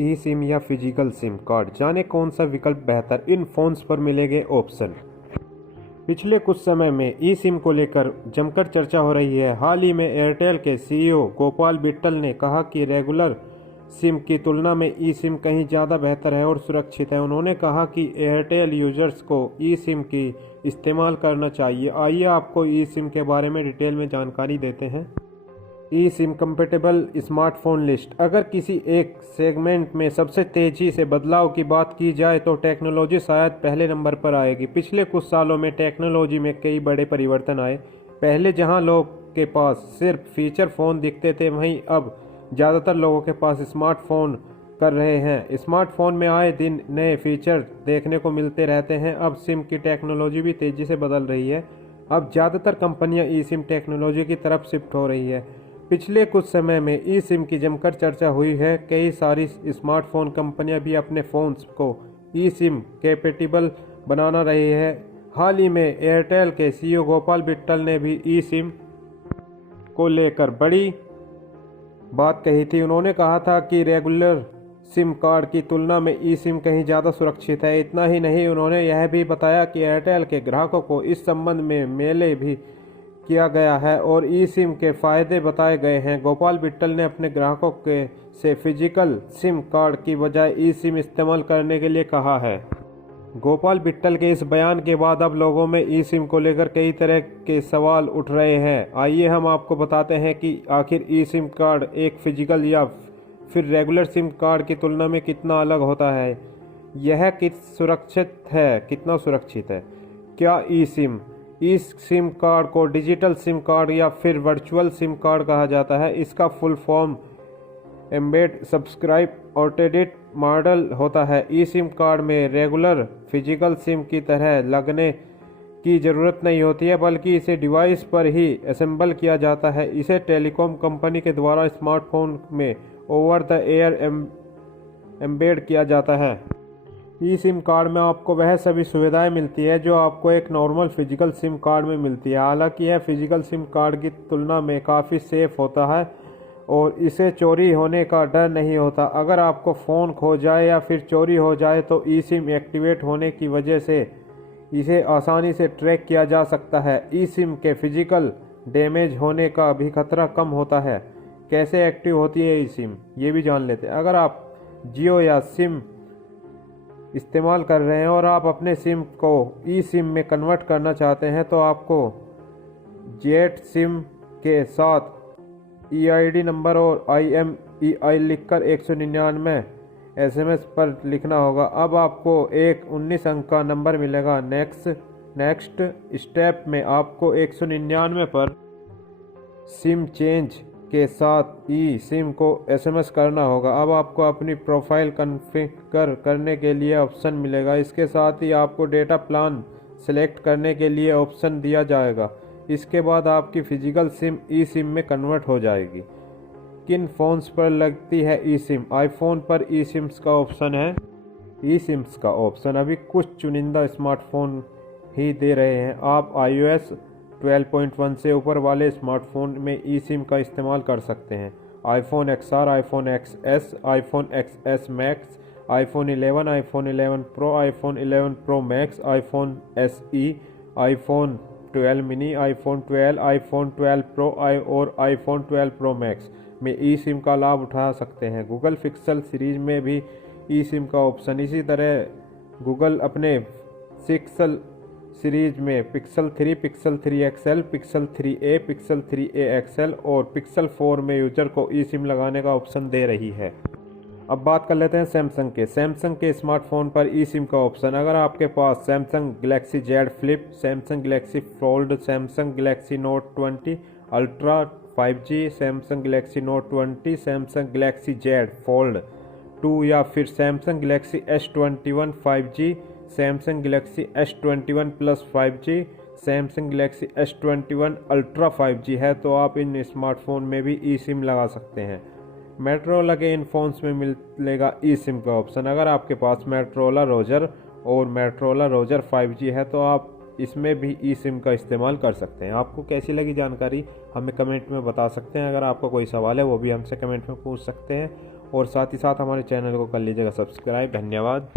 ई SIM या physical SIM card, जाने कौन सा विकल्प बेहतर, इन फोन्स पर मिलेंगे ऑप्शन। पिछले कुछ समय में ई सिम को लेकर जमकर चर्चा हो रही है। हाल ही में एयरटेल के सीईओ गोपाल बिट्टल ने कहा कि रेगुलर सिम की तुलना में ई सिम कहीं ज़्यादा बेहतर है और सुरक्षित है। उन्होंने कहा कि एयरटेल यूजर्स को ई सिम की इस्तेमाल करना चाहिए। आइए आपको ई सिम के बारे में डिटेल में जानकारी देते हैं। ई सिम कंपेटेबल स्मार्टफोन लिस्ट। अगर किसी एक सेगमेंट में सबसे तेज़ी से बदलाव की बात की जाए तो टेक्नोलॉजी शायद पहले नंबर पर आएगी। पिछले कुछ सालों में टेक्नोलॉजी में कई बड़े परिवर्तन आए। पहले जहां लोग के पास सिर्फ फीचर फ़ोन दिखते थे, वहीं अब ज़्यादातर लोगों के पास स्मार्टफोन कर रहे हैं। स्मार्टफोन में आए दिन नए फीचर देखने को मिलते रहते हैं। अब सिम की टेक्नोलॉजी भी तेज़ी से बदल रही है। अब ज़्यादातर कंपनियां ई सिम टेक्नोलॉजी की तरफ शिफ्ट हो रही है। पिछले कुछ समय में ई सिम की जमकर चर्चा हुई है। कई सारी स्मार्टफोन कंपनियां भी अपने फ़ोन्स को ई सिम कैपेटिबल बनाना रही है। हाल ही में एयरटेल के सीईओ गोपाल बिट्टल ने भी ई सिम को लेकर बड़ी बात कही थी। उन्होंने कहा था कि रेगुलर सिम कार्ड की तुलना में ई सिम कहीं ज़्यादा सुरक्षित है। इतना ही नहीं, उन्होंने यह भी बताया कि एयरटेल के ग्राहकों को इस संबंध में मेले भी किया गया है और ई सिम के फायदे बताए गए हैं। गोपाल बिट्टल ने अपने ग्राहकों के से फिजिकल सिम कार्ड की बजाय ई सिम इस्तेमाल करने के लिए कहा है। गोपाल बिट्टल के इस बयान के बाद अब लोगों में ई सिम को लेकर कई तरह के सवाल उठ रहे हैं। आइए हम आपको बताते हैं कि आखिर ई सिम कार्ड एक फिजिकल या फिर रेगुलर सिम कार्ड की तुलना में कितना अलग होता है। यह कितना सुरक्षित है। क्या ई सिम कार्ड को डिजिटल सिम कार्ड या फिर वर्चुअल सिम कार्ड कहा जाता है। इसका full form embed subscribe autodate model होता है। ई सिम कार्ड में रेगुलर फिजिकल सिम की तरह लगने की ज़रूरत नहीं होती है, बल्कि इसे डिवाइस पर ही असेंबल किया जाता है। इसे टेलीकॉम कंपनी के द्वारा स्मार्टफोन में ओवर द एयर एम्बेड किया जाता है। ई सिम कार्ड में आपको वह सभी सुविधाएं मिलती है जो आपको एक नॉर्मल फिजिकल सिम कार्ड में मिलती है। हालांकि यह फिजिकल सिम कार्ड की तुलना में काफ़ी सेफ होता है और इसे चोरी होने का डर नहीं होता। अगर आपको फ़ोन खो जाए या फिर चोरी हो जाए तो ई सिम एक्टिवेट होने की वजह से इसे आसानी से ट्रैक किया जा सकता है। ई सिम के फिजिकल डैमेज होने का भी खतरा कम होता है। कैसे एक्टिव होती है ई सिम, ये भी जान लेते हैं। अगर आप जियो या सिम इस्तेमाल कर रहे हैं और आप अपने सिम को ई सिम में कन्वर्ट करना चाहते हैं तो आपको जेट सिम के साथ EID नंबर और IMEI लिखकर 199 SMS पर लिखना होगा। अब आपको एक 19 अंक का नंबर मिलेगा। नेक्स्ट स्टेप में आपको 199 पर सिम चेंज के साथ ई सिम को SMS करना होगा। अब आपको अपनी प्रोफाइल कॉन्फ़िगर करने के लिए ऑप्शन मिलेगा। इसके साथ ही आपको डेटा प्लान सेलेक्ट करने के लिए ऑप्शन दिया जाएगा। इसके बाद आपकी फिजिकल सिम ई सिम में कन्वर्ट हो जाएगी। किन फ़ोन्स पर लगती है ई सिम? आईफोन पर ई सिम्स का ऑप्शन है। ई सिम्स का ऑप्शन अभी कुछ चुनिंदा स्मार्टफोन ही दे रहे हैं। आप iOS 12.1 से ऊपर वाले स्मार्टफोन में ई सिम का इस्तेमाल कर सकते हैं। IPhone XR, iPhone XS, iPhone XS max, iPhone 11, iPhone 11 pro, iPhone 11 pro max, iPhone SE, iPhone 12 mini, iPhone 12, iPhone 12 pro और आईफोन 12 प्रो मैक्स में ई सिम का लाभ उठा सकते हैं। गूगल पिक्सल सीरीज में भी ई सिम का ऑप्शन। इसी तरह गूगल अपने पिक्सल सीरीज में pixel 3, pixel 3 XL, pixel 3a, pixel 3a XL और पिक्सल 4 में यूजर को ई सिम लगाने का ऑप्शन दे रही है। अब बात कर लेते हैं सैमसंग के। सैमसंग के स्मार्टफोन पर ई सिम का ऑप्शन। अगर आपके पास Samsung Galaxy Z Flip, Samsung Galaxy Fold, Samsung Galaxy Note 20 Ultra 5G, Samsung Galaxy Note 20, Samsung Galaxy Z Fold 2 या फिर Samsung Galaxy S21 5G, Samsung Galaxy S21 Plus 5G, Samsung Galaxy S21 Ultra 5G है तो आप इन smartphone में भी ई SIM लगा सकते हैं। मेट्रोला के इन फ़ोन्स में मिलेगा ई सिम का ऑप्शन। अगर आपके पास मेट्रोला रोजर और मेट्रोला रोजर 5G है तो आप इसमें भी ई सिम का इस्तेमाल कर सकते हैं। आपको कैसी लगी जानकारी हमें कमेंट में बता सकते हैं। अगर आपका कोई सवाल है वो भी हमसे कमेंट में पूछ सकते हैं और साथ ही साथ हमारे चैनल को कर लीजिएगा सब्सक्राइब। धन्यवाद।